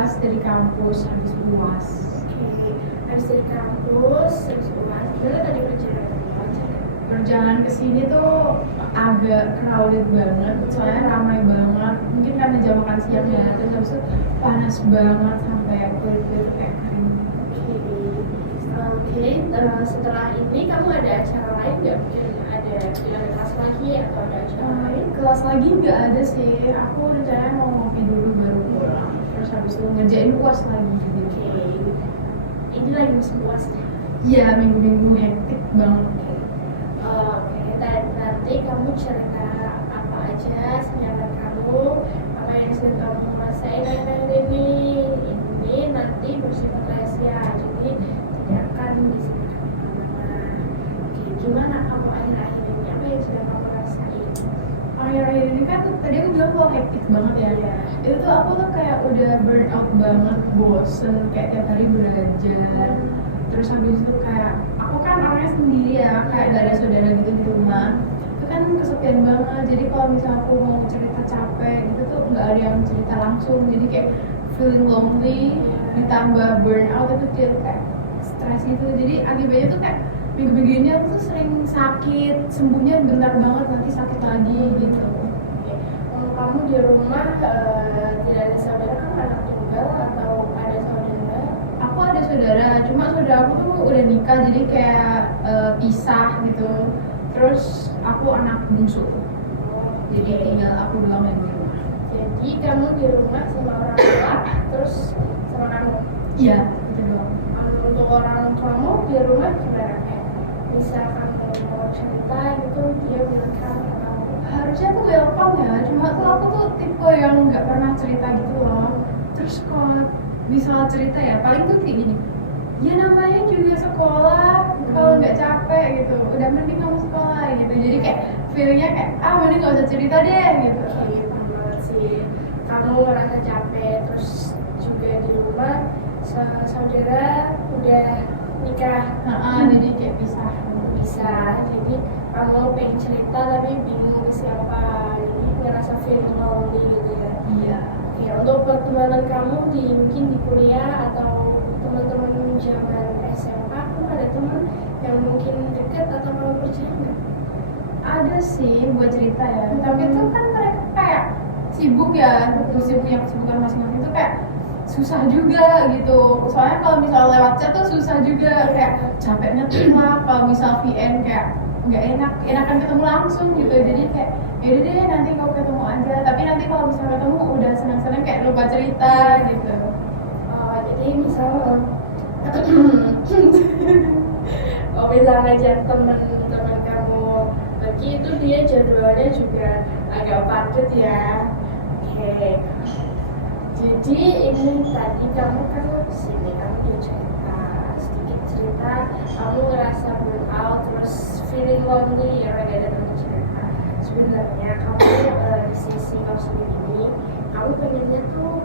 UAS dari kampus habis UAS. Oke, habis dari kampus, habis UAS, gimana tadi perjalanan? Perjalanan ke sini tuh agak crowded banget, soalnya ramai banget. Mungkin karena jam makan siang ya, terus habis itu panas banget sampai kulit-kulit kayak kering. Setelah ini kamu ada acara lain nggak? Mungkin ada kelas lagi atau ada acara lain? Kelas lagi nggak ada sih, aku rencananya mau ngopi dulu baru pulang. Terus habis itu ngerjain UAS lagi gitu. Ini lagi musim UAS ya? Iya, minggu-minggu hektik banget. Dan nanti kamu cerita apa aja senyaman kamu, apa yang sedang kamu rasain akhir-akhir ini nanti bersifat rahasia, jadi tidak akan disebarkan kemana-mana. Gimana kamu akhir-akhir ini, apa yang sedang kamu rasain? Akhir-akhir ini kan tadi aku bilang kalau hektik banget ya. Itu tuh aku tuh kayak udah burn out banget, bosen, kayak tiap hari belajar. Terus habis itu kayak aku kan orangnya sendiri ya, kayak gak ada saudara gitu di rumah. Itu kan kesepian banget. Jadi kalau misalnya aku mau cerita capek gitu tuh nggak ada yang cerita langsung. Jadi kayak feeling lonely, ditambah burn out itu kayak stres gitu. Jadi akibatnya tuh kayak minggu-minggu ini aku tuh sering sakit, sembuhnya bentar banget, nanti sakit lagi gitu. Kamu di rumah tidak ada saudara, kan anak tunggal atau ada saudara? Aku ada saudara, cuma saudara aku tuh udah nikah, jadi kayak pisah gitu. Terus aku anak bungsu, jadi tinggal aku doang yang di rumah. Jadi kamu di rumah sama orang tua, terus sama kamu? Iya, itu doang. Untuk orang tuamu di rumah gimana? Misalkan mau cerita gitu, dia welcome atau Harusnya tuh welcome ya, cuma tuh aku tuh tipe yang nggak pernah cerita gitu loh. Terus kalau bisa cerita ya, paling tuh kayak gini, ya namanya juga sekolah, kalau nggak capek gitu, udah mending kamu sekolah gitu. Jadi kayak feelnya kayak, mending nggak usah cerita deh gitu. banget sih. Kamu merasa capek, terus juga di rumah saudara udah nikah. Jadi kayak pisah. Bisa, jadi kamu pengen cerita tapi bingung ke siapa, jadi ngerasa feeling lonely gitu ya. Iya. Ya, untuk pertemanan kamu mungkin di kuliah atau teman-teman zaman SMA, kamu ada teman yang mungkin dekat atau kamu percaya nggak? Ada sih buat cerita ya, tapi tuh kan mereka kayak sibuk ya, mesti punya kesibukan masing-masing tuh kayak susah juga gitu. Soalnya kalau misal lewat chat tuh susah juga, kayak capeknya tuh lah. Kalau misal VN kayak nggak enakan ketemu langsung gitu. Jadi kayak yaudah deh nanti kalau ketemu aja. Tapi nanti kalau misal ketemu udah senang-senang kayak lupa cerita gitu. Jadi misalnya kalau bisa ngajak teman-teman kamu pergi itu dia jadwalnya juga agak padat ya. Oke. Jadi ini tadi kamu kan sini kamu udah sedikit cerita kamu ngerasa burn out terus feeling lonely ya, gak ada teman cerita. Sebenarnya kamu di sisi kamu sendiri ini kamu pengennya tuh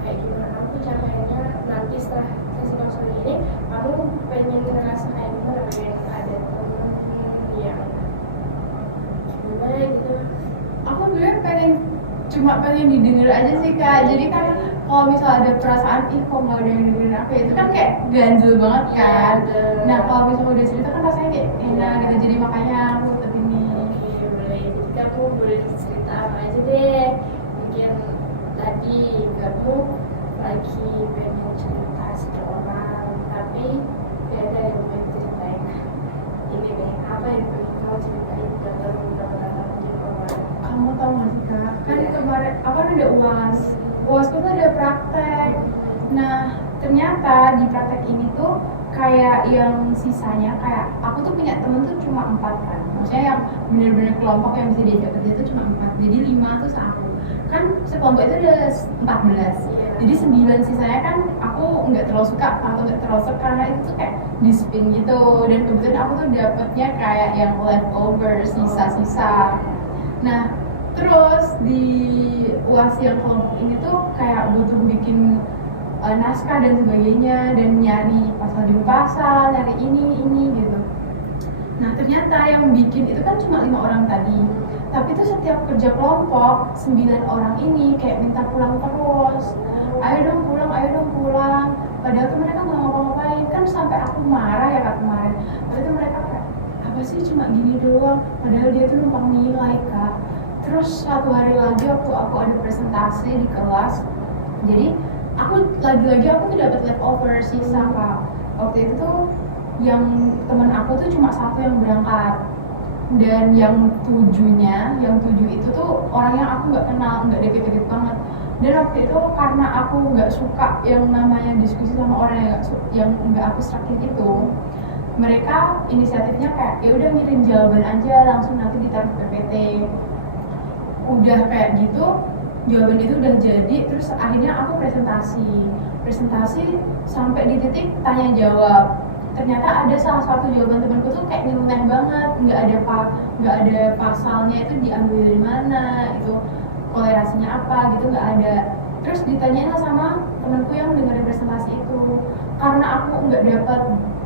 kayak gimana? Kamu tuh capeknya nanti setelah sesi konseling ini kamu pengen ngerasa kayak gimana? Pengen ada teman yang gimana gitu? Aku sebenarnya pengen didengar aja sih Kak. Jadi kan kalau misal ada perasaan kok nggak ada yang dengerin aku ya, itu kan kayak ganjel banget kan. Nah kalau misal udah cerita kan rasanya kayak enak gitu, jadi makanya aku tetap ini. Oke, boleh. Jadi kamu boleh cerita apa aja deh. Mungkin tadi kamu lagi pengen cerita ke orang tapi gak ada yang pengen ceritain. Ini deh, apa yang pengen kamu ceritain ke teman-teman di orang? Kamu tahu nggak sih Kak? Kan kemarin aku kan ada UAS. UASku tuh ada praktek. Nah ternyata di praktek ini tuh kayak yang sisanya kayak aku tuh punya temen tuh cuma 4 kan. Maksudnya yang bener-bener kelompok yang bisa diajak kerja tuh cuma 4. Jadi 5 tuh aku. Kan sekelompok itu ada 14. Jadi 9 sisanya kan aku nggak terlalu suka atau nggak terlalu suka karena itu tuh kayak di spin gitu. Dan kebetulan aku tuh dapetnya kayak yang leftover, sisa-sisa. Nah terus di UAS yang kelompok ini tuh kayak butuh bikin naskah dan sebagainya dan nyari pasal di pasal, nyari ini gitu. Nah ternyata yang bikin itu kan cuma 5 orang tadi, tapi tuh setiap kerja kelompok 9 orang ini kayak minta pulang terus. ayo dong pulang. Padahal tuh mereka nggak ngapa-ngapain, kan sampai aku marah ya kak kemarin. Tapi tuh mereka kayak apa sih cuma gini doang, padahal dia tuh numpang nilai kak. Terus satu hari lagi aku ada presentasi di kelas, jadi aku lagi-lagi aku tuh dapat leftover sisa kak. Waktu itu tuh yang teman aku tuh cuma satu yang berangkat, dan yang tujuh itu tuh orang yang aku nggak kenal, nggak deket-deket banget. Dan waktu itu karena aku nggak suka yang namanya diskusi sama orang yang nggak aku serakin itu, mereka inisiatifnya kayak ya udah ngirim jawaban aja langsung nanti ditaruh PPT. Udah kayak gitu, jawaban itu udah jadi, terus akhirnya aku presentasi sampai di titik tanya jawab. Ternyata ada salah satu jawaban temanku tuh kayak nyeleneh banget, nggak ada pasalnya itu diambil dari mana, itu kolerasinya apa gitu nggak ada. Terus ditanyain lah sama temanku yang dengerin presentasi itu, karena aku nggak dapat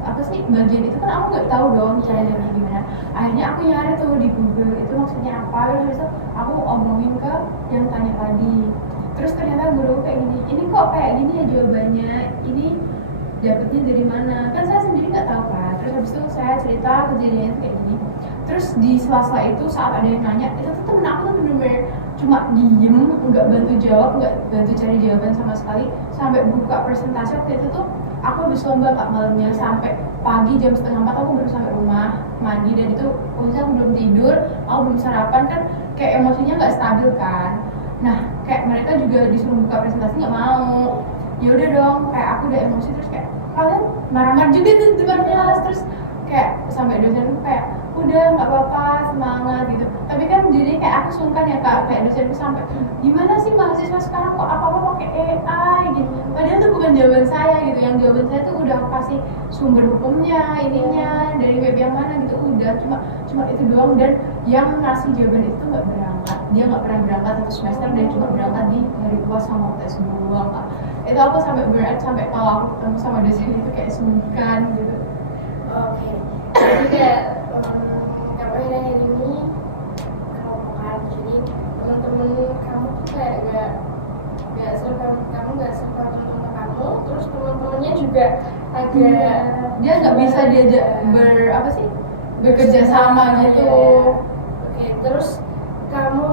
apa sih bagian itu kan aku nggak tahu dong caranya gimana. Akhirnya aku nyari tuh di Google itu maksudnya apa, terus aku omongin ke yang tanya tadi. Terus ternyata guru kayak gini, ini kok kayak gini ya jawabannya, ini dapetnya dari mana, kan saya sendiri nggak tahu kan. Terus habis itu saya cerita kejadiannya kayak gini. Terus di sela-sela itu saat ada yang nanya, itu tuh temen aku tuh bener-bener cuma diem, nggak bantu jawab, nggak bantu cari jawaban sama sekali. Sampai buka presentasi waktu itu tuh aku habis lomba kak malamnya, sampai pagi jam 3:30 aku baru sampai rumah mandi. Dan itu posisi aku belum tidur, aku belum sarapan, kan kayak emosinya nggak stabil kan. Nah kayak mereka juga disuruh buka presentasi nggak mau. Ya udah dong, kayak aku udah emosi, terus kayak kalian marah-marah juga tuh di depan kelas. Terus kayak sampai dosenku kayak udah nggak apa-apa, semangat gitu. Tapi kan jadi kayak aku sungkan ya kak, kayak dosenku sampai gimana sih mahasiswa sekarang kok apa-apa pakai AI gitu. Padahal itu bukan jawaban saya gitu, yang jawaban saya tuh udah aku kasih sumber hukumnya, ininya dari web yang mana gitu, udah cuma itu doang. Dan yang ngasih jawaban itu nggak berangkat, dia nggak pernah berangkat satu semester dan cuma berangkat di hari puas sama tes doang kak. Itu aku sampai berat, sampai kalau aku ketemu sama dosen itu kayak sungkan gitu. Oke, jadi kayak kamu akhir-akhir ini kamu kan jadi teman-teman kamu tuh kayak nggak serta kamu nggak serta teman-teman kamu, terus teman-temannya juga agak dia nggak bisa diajak bekerja sama gitu. Oke, terus kamu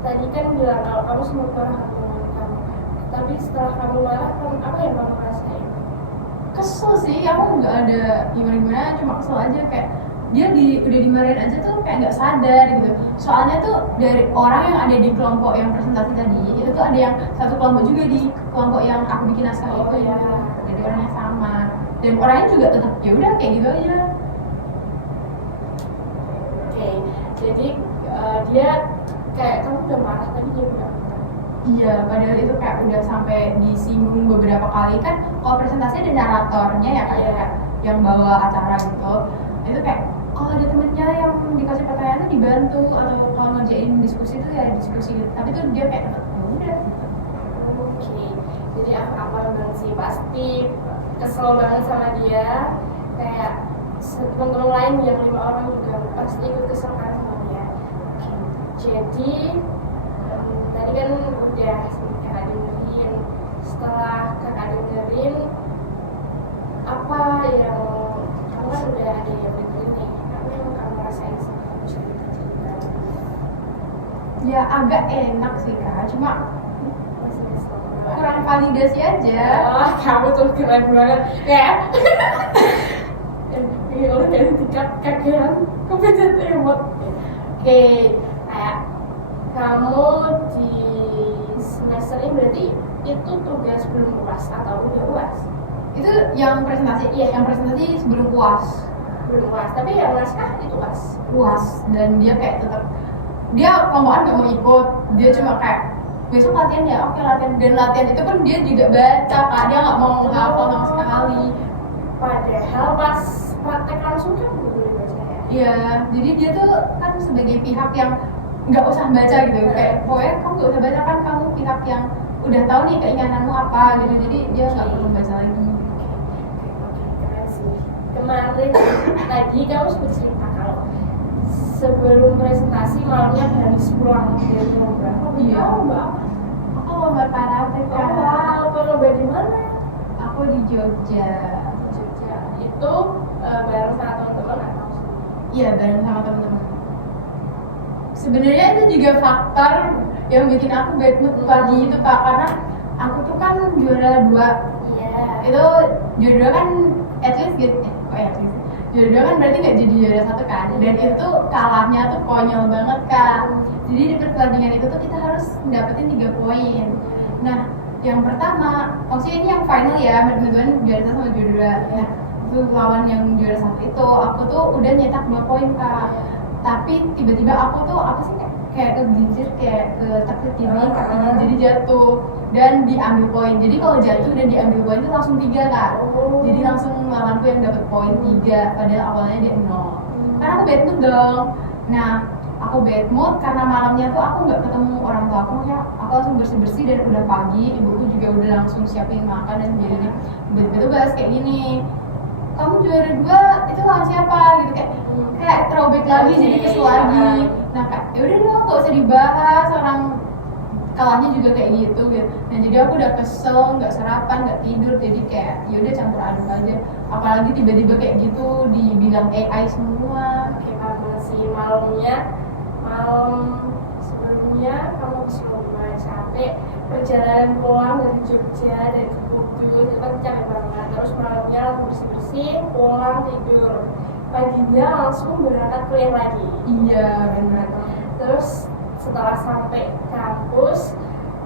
tadi kan bilang kalau kamu sempat marah sama teman kamu, tapi setelah kamu marah, apa yang kamu rasain? Kesel sih, aku nggak ada gimana-gimana, cuma kesel aja kayak dia udah dimarahin aja tuh kayak nggak sadar gitu. Soalnya tuh dari orang yang ada di kelompok yang presentasi tadi itu tuh ada yang satu kelompok juga di kelompok yang aku bikin naskah itu ya. Jadi orangnya sama dan orangnya juga tetap ya udah kayak gitu aja. Oke, jadi dia kayak kamu udah marah tadi dia udah. Iya, padahal itu kayak udah sampai disinggung beberapa kali kan. Kalau presentasi ada naratornya ya kayak yang bawa acara gitu. Itu kayak kalau ada temennya yang dikasih pertanyaan tuh dibantu, atau kalau ngerjain diskusi tuh ya diskusi gitu. Tapi tuh dia kayak ya udah. Oke, jadi aku banget sih, pasti kesel banget sama dia. Kayak teman-teman lain yang 5 orang juga pasti ikut kesel kan sama dia. Oke, jadi tadi kan udah kakak dengerin. Setelah kakak dengerin, apa yang kamu kan udah ada yang dengerin nih, apa yang kamu rasain sih? Kamu cerita-cerita. Ya agak enak sih kak, cuma Masih kesel. kurang validasi aja. Oh, kamu tuh keren banget ya. Ini udah dari tingkat kagetan kompeten emot. Oke, kayak kamu di semester ini berarti itu tugas belum UAS atau udah UAS? Itu yang presentasi, iya yang presentasi sebelum UAS. Belum UAS, tapi yang naskah itu UAS. UAS, dan dia kayak tetap dia kelompokan nggak mau ikut, dia cuma kayak besok latihan ya, oke latihan. Dan latihan itu kan dia juga baca kak, dia nggak mau hafal sama sekali. Padahal pas praktek langsung kan boleh baca ya. Iya, jadi dia tuh kan sebagai pihak yang nggak usah baca gitu, kayak pokoknya kamu nggak usah baca, kan kamu pihak yang udah tahu nih keinginanmu apa gitu, jadi dia nggak perlu baca lagi. Keren sih. Kemarin tadi kamu sempat cerita kalau sebelum presentasi malamnya habis pulang dari lomba. Iya, mbak. Aku lomba karate kan. Wow, lomba di mana? Aku di Jogja. Jogja. Itu bareng sama teman-teman atau sendiri? Iya, bareng sama teman-teman. Sebenarnya itu juga faktor yang bikin aku bad mood pagi itu Kak, karena aku tuh kan juara 2. Iya. Itu juara 2 kan at least gitu. At least. Juara 2 kan berarti nggak jadi juara 1 kan. Dan itu kalahnya tuh konyol banget Kak. Jadi di pertandingan itu tuh kita harus dapetin 3 poin. Nah, yang pertama, maksudnya ini yang final ya, menentukan juara 1 sama juara 2. Nah, itu lawan yang juara 1 itu, aku tuh udah nyetak 2 poin Kak. Tapi tiba-tiba aku tuh apa sih kayak kegelincir, kayak ketekuk gini kakinya, jadi jatuh dan diambil poin. Jadi kalau jatuh dan diambil poin itu langsung 3 Kak. Jadi langsung lawanku yang dapat poin 3, padahal awalnya dia 0. Karena aku bad mood dong. Nah, aku bad mood karena malamnya tuh aku nggak ketemu orang tua aku, ya aku langsung bersih-bersih dan udah pagi, ibuku juga udah langsung siapin makan dan sebagainya. Tiba-tiba tuh bahas kayak gini, kamu juara 2 itu lawan siapa gitu, kayak throwback lagi, jadi kesel lagi. Nah kak, yaudah dong gak usah dibahas, orang kalahnya juga kayak gitu. Nah jadi aku udah kesel, nggak sarapan, nggak tidur, jadi kayak yaudah campur aduk aja. Apalagi tiba-tiba kayak gitu dibilang AI semua. Oke, karena si malam sebelumnya kamu ke Surabaya, capek perjalanan pulang dari Jogja dari Kudus itu kan capek banget. Terus malamnya langsung bersih, pulang tidur, paginya langsung berangkat kuliah lagi. Iya benar. Terus setelah sampai kampus,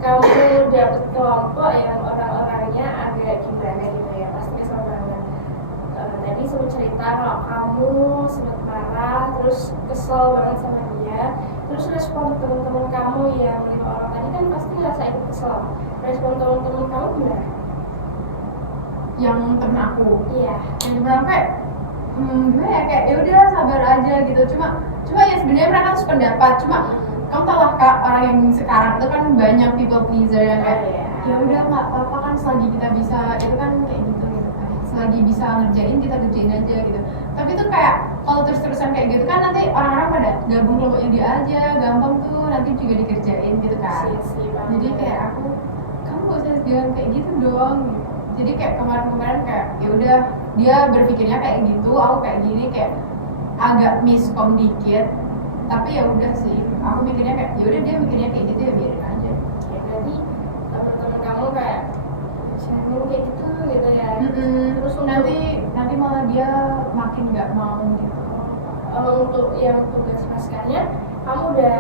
kamu dapet kelompok yang orang-orangnya agak gimana gitu ya, pasti kesel banget. Tadi sempat cerita kalau kamu sempat marah, terus kesel banget sama dia. Terus respon teman-teman kamu yang 5 orang tadi kan pasti ngerasa ikut kesel. Respon teman-teman kamu gimana? Yang temen aku, Iya. yang temen aku kayak gimana ya, kayak ya udah sabar aja gitu. Cuma ya sebenarnya mereka tuh sependapat. Cuma kamu tau lah Kak, orang yang sekarang itu kan banyak people pleaser yang kayak ya udah nggak apa-apa kan, selagi kita bisa itu kan kayak gitu kan, selagi bisa ngerjain kita kerjain aja gitu. Tapi tuh kayak kalau terus-terusan kayak gitu kan nanti orang-orang pada gabung kelompoknya dia aja, gampang tuh nanti juga dikerjain gitu kan. Jadi kayak aku, kamu gak usah jangan kayak gitu dong gitu. Jadi kayak kemarin-kemarin kayak ya udah dia berpikirnya kayak gitu, aku kayak gini, kayak agak miskom dikit. Tapi ya udah sih, aku mikirnya kayak ya udah dia mikirnya kayak gitu ya biarin aja. Ya berarti teman-teman kamu kayak jangan kayak gitu ya. Terus nanti malah dia makin nggak mau gitu. Untuk yang tugas pascanya, kamu udah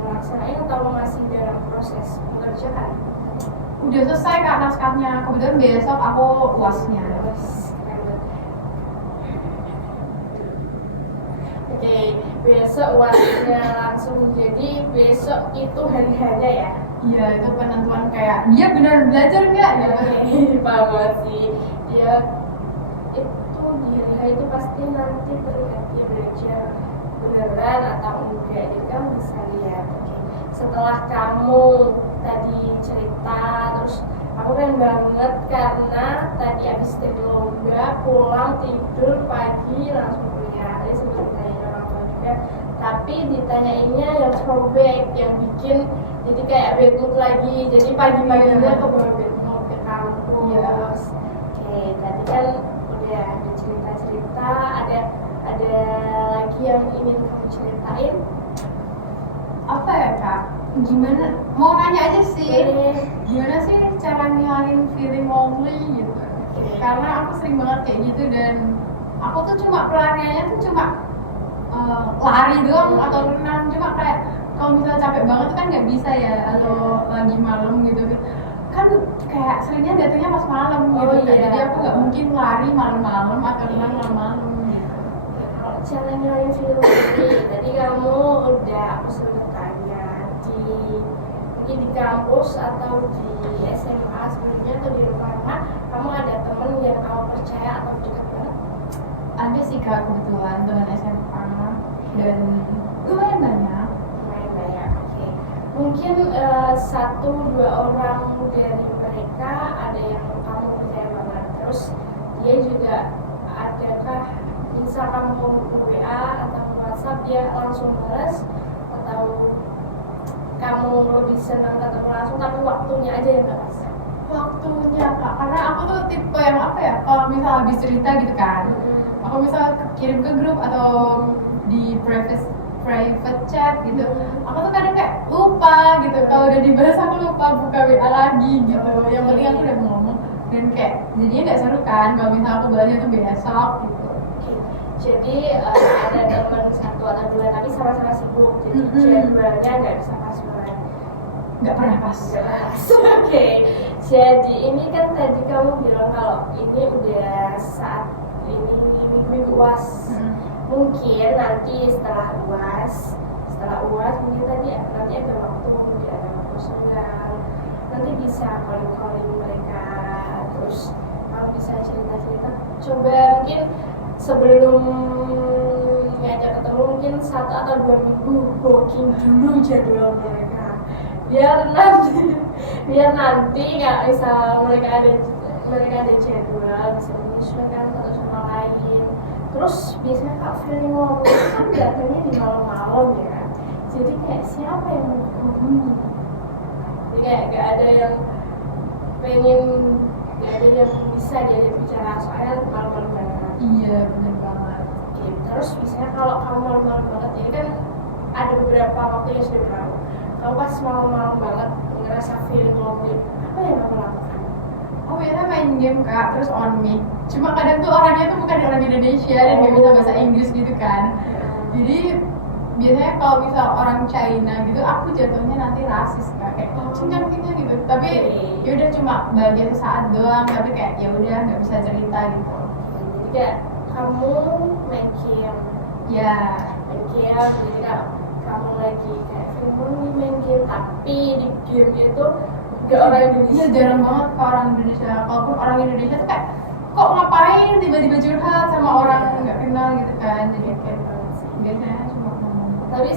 ngelaksanain atau masih dalam proses mengerjakan? Udah selesai Kak naskahnya, kebetulan besok aku uasnya. Oke, besok uasnya langsung, jadi besok itu hari-harinya ya? Iya, itu penentuan kayak dia benar belajar nggak ya? Paham banget sih. Dia itu di hari itu pasti nanti terlihat dia belajar beneran atau enggak, jadi kamu bisa lihat. Oke. Setelah kamu tadi cerita, terus aku keren banget karena tadi abis dari lomba pulang tidur pagi langsung kuliah. Tadi sempat ditanya orang tua juga, tapi ditanyainnya yang throwback, yang bikin jadi kayak bad mood lagi. Jadi pagi-paginya ke bawah bad mood ke kampus. Oke, tadi kan udah ada cerita-cerita, ada lagi yang ingin kamu ceritain? Apa ya Kak? Gimana? Mau nanya aja sih. Gimana sih cara ngilangin feeling lonely gitu? Karena aku sering banget kayak gitu dan aku tuh cuma pelariannya tuh cuma lari doang atau renang. Cuma kayak kalau misalnya capek banget tuh kan nggak bisa ya, atau lagi malam gitu kan kayak seringnya datangnya pas malam gitu. Jadi aku nggak mungkin lari malam-malam atau renang malam-malam gitu. Kalau cara ngilangin feeling lonely, tadi kamu udah aku sempat tanya mungkin di kampus atau di SMA sebelumnya atau di rumah, kamu ada temen yang kamu percaya atau dekat banget? Ada sih Kak, kebetulan teman SMA dan lumayan banyak. Oke. Mungkin 1-2 orang dari mereka ada yang kamu percaya banget, terus dia juga adakah misal kamu WA atau WhatsApp dia langsung balas, atau kamu lebih senang ketemu langsung tapi waktunya aja yang gak pas? waktunya Kak, karena aku tuh tipe yang apa ya, kalau misal habis cerita gitu kan, aku misal kirim ke grup atau di private chat gitu, aku tuh kadang kayak lupa gitu, kalau udah dibahas aku lupa buka WA lagi gitu. Yang penting aku udah ngomong, dan kayak jadinya nggak seru kan kalau misal aku bahasnya tuh besok gitu. Jadi ada teman satu atau dua tapi sama-sama sibuk, jadi jadwalnya nggak bisa pas banget. Nggak pernah pas. Oke. Jadi ini kan tadi kamu bilang kalau ini udah saat ini minggu UAS. Mungkin nanti setelah UAS mungkin nanti ada waktu, mungkin ada waktu senggang, nanti bisa calling mereka, terus kamu bisa cerita-cerita. Coba mungkin sebelum ngajak ketemu mungkin 1 atau 2 minggu booking dulu jadwal mereka, biar nanti nggak misal mereka ada jadwal bisa menyesuaikan satu sama lain. Terus biasanya Kak Feli ngomong kan datangnya di malam-malam ya, jadi kayak siapa yang menghubungi, jadi kayak nggak ada yang bisa dia bicara soalnya malam-malam banget. Iya bener banget. Oke, terus biasanya kalau kamu malam-malam banget ini kan ada beberapa waktu yang sudah berlalu, kamu pas malam-malam banget ngerasa feeling lonely, apa yang kamu lakukan? Oh biasanya main game Kak, terus on mic. Cuma kadang tuh orangnya tuh bukan orang Indonesia dan nggak bisa bahasa Inggris gitu kan. Jadi biasanya kalau misal orang China gitu, aku jatuhnya nanti rasis Kak, kayak cincang-cincang gitu. Tapi yaudah cuma bagian sesaat doang, tapi kayak ya udah nggak bisa cerita gitu. Jadi kayak kamu main game, jadi kamu lagi kayak main game, tapi di game itu gak orang Indonesia. Iya jarang banget ke orang Indonesia. Kalaupun orang Indonesia tuh kayak kok ngapain tiba-tiba curhat sama orang nggak kenal gitu kan. Jadi kayak biasanya cuma ngomong. Tapi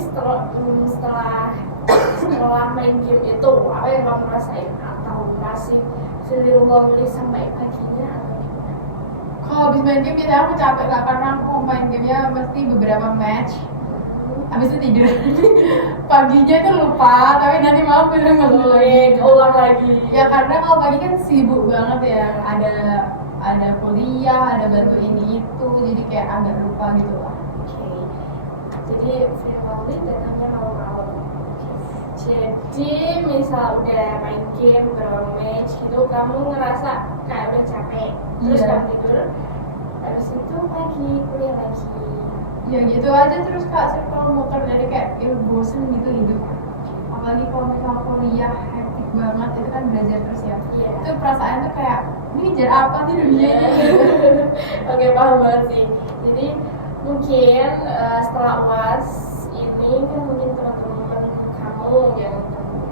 setelah main game itu apa yang kamu rasain, atau masih feeling lonely sampai paginya? Kalau habis main game biasanya aku capek Kak, karena aku main gamenya mesti beberapa match. Habis itu tidur. Paginya tuh lupa, tapi nanti malam bener masuk lagi. Ulang lagi. Ya karena kalau pagi kan sibuk banget ya, ada kuliah, ada bantu ini itu, jadi kayak agak lupa gitu lah. Oke. Jadi feeling lonely datangnya malam-malam. Jadi misal udah main game beberapa match gitu, kamu ngerasa kayak udah capek, terus kamu tidur, habis itu pagi kuliah lagi. Ya gitu aja terus Kak, circle motor, jadi kayak bosen gitu hidup. Apalagi kalau misalnya kuliah hektik banget, itu kan belajar terus ya. Itu perasaan tuh kayak ini ngejar apa nih dunia ini. Oke, paham banget sih. Jadi mungkin setelah UAS ini kan mungkin teman-teman kamu yang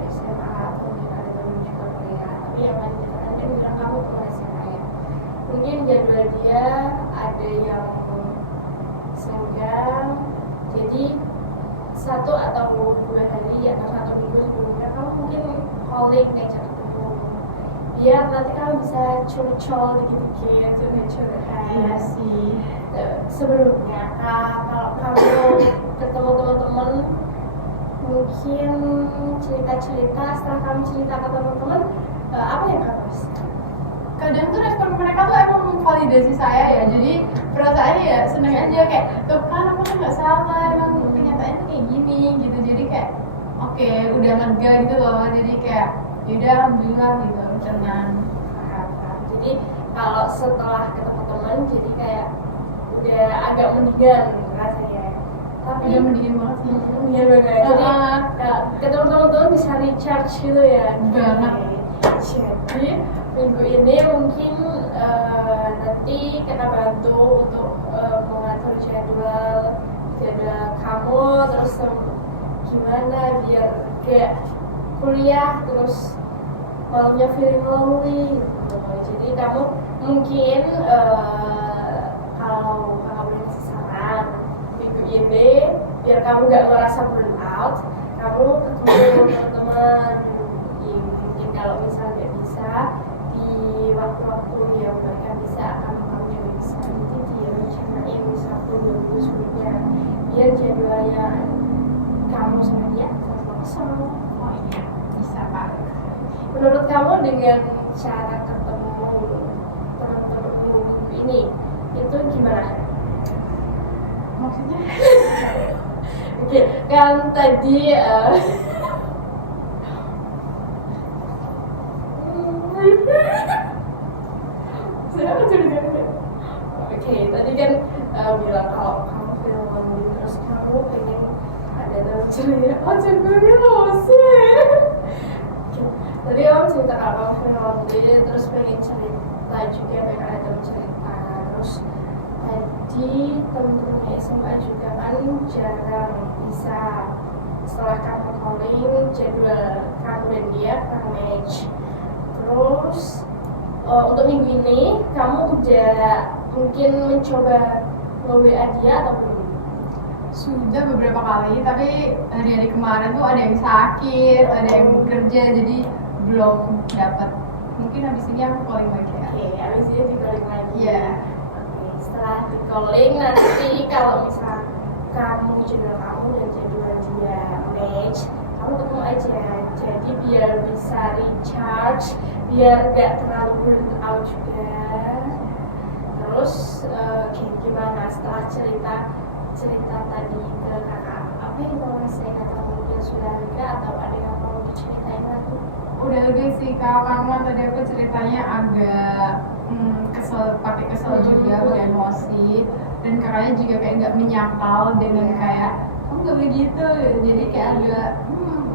SMA atau mungkin ada yang juga kuliah, tapi yang paling dekat dia bilang kamu ke SMA ya. Mungkin jadwal dia ada yang senggang, jadi 1 atau 2 hari atau 1 minggu sebelumnya kamu mungkin calling ngajak ketemu, biar nanti kamu bisa curcol dikit-dikit, curhat. Iya sih. Sebelumnya kalau kamu ketemu teman-teman mungkin cerita-cerita, setelah kamu cerita ke teman-teman, apa yang kamu rasakan? Kadang tuh respon mereka tuh emang memvalidasi saya ya, jadi perasaannya ya seneng aja, kayak tuh kan aku tuh nggak salah, emang kenyataannya tuh kayak gini gitu. Jadi kayak oke, udah lega gitu loh, jadi kayak yaudah alhamdulillah gitu, tenang. Jadi kalau setelah ketemu teman jadi kayak udah agak mendingan rasanya, tapi Udah mendingin banget sih. Iya banget. Jadi ketemu teman-teman bisa recharge gitu ya. Banget. Jadi minggu ini mungkin nanti kita bantu untuk mengatur jadwal kamu, terus gimana biar kayak kuliah terus malamnya feeling lonely gitu. Jadi kamu mungkin kalau kamu boleh kasih saran minggu ini biar kamu gak merasa burn out, kamu ketemu teman-teman. Mungkin kalau misalnya nggak bisa di waktu-waktu yang mereka bisa, kamu juga bisa nanti direncanain di Sabtu Minggu sebelumnya, biar jadwalnya kamu sama dia kosong. Oh iya, bisa Pak. Menurut kamu dengan cara ketemu teman-temanmu ini itu gimana? Maksudnya? Oke, kan tadi siapa ceritanya? Oke, tadi kan bilang kalau kamu film terus kamu pengen ada dalam cerita. Oh, cenderung sih. Tadi om cerita kalau kamu film terus pengen cerita juga pengen ada dalam cerita. Terus tadi temen-temen SMA juga kan jarang bisa setelah kamu calling jadwal kamu dan dia kurang match. Terus untuk minggu ini kamu udah mungkin mencoba nge-WA dia atau belum? Sudah beberapa kali, tapi hari-hari kemarin tuh ada yang sakit, ada yang kerja, jadi belum dapat. Mungkin habis ini aku calling lagi ya. Oke, habis ini di calling lagi. Iya. Oke, setelah di calling nanti kalau misal kamu jadwal kamu dan jadwal dia match, kamu ketemu aja. Jadi biar bisa recharge, biar gak terlalu burn out juga. Terus gimana setelah cerita tadi ke kakak, apa yang mau saya kata mungkin sudah lega atau ada yang mau diceritain lagi? Udah lega sih kak, karena tadi aku ceritanya agak pakai kesel juga, pakai emosi, dan kakaknya juga kayak nggak menyangkal dengan kayak kamu nggak begitu, jadi kayak agak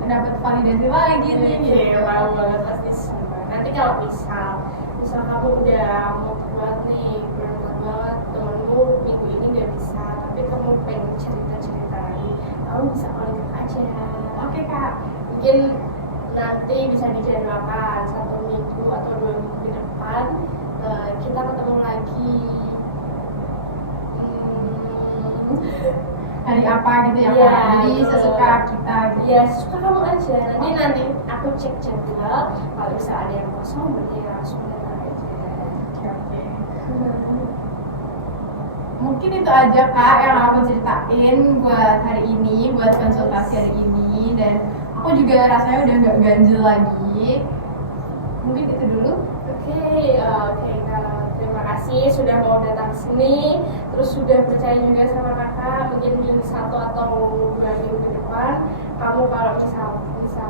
dapat validasi lagi nih. Oke, wow banget pasti senang. Nanti kalau misal kamu udah mau buat nih berangkat banget temenmu minggu ini nggak bisa, tapi kamu pengen cerita lagi, kamu bisa calling aja. Oke kak. Mungkin nanti bisa dijadwalkan 1 minggu atau 2 minggu ke depan kita ketemu lagi. Hari apa gitu ya Iya, kak? Jadi betul. sesuka kita gitu. Ya suka kamu aja. Nanti aku cek jadwal. Kalau misalnya ada yang kosong berarti langsung datang aja. Oke. Mungkin itu aja kak yang aku ceritain buat hari ini, buat konsultasi hari ini, dan aku juga rasanya udah nggak ganjil lagi. Mungkin itu dulu. Oke, kalau terima kasih sudah mau datang sini, terus sudah percaya juga sama kakak. Mungkin di 1 atau 2 minggu ke depan, kamu kalau misal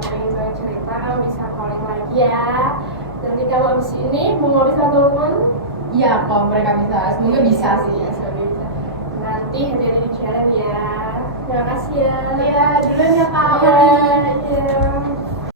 pengen banget cerita, kamu bisa calling lagi ya. Nanti kalau abis ini mau ngobrol sama teman, Iya, kalau mereka bisa, semoga bisa sih. Ya, semoga bisa. Nanti hati-hati di jalan ya. Terima kasih ya. Iya, duluan ya kak. Iya.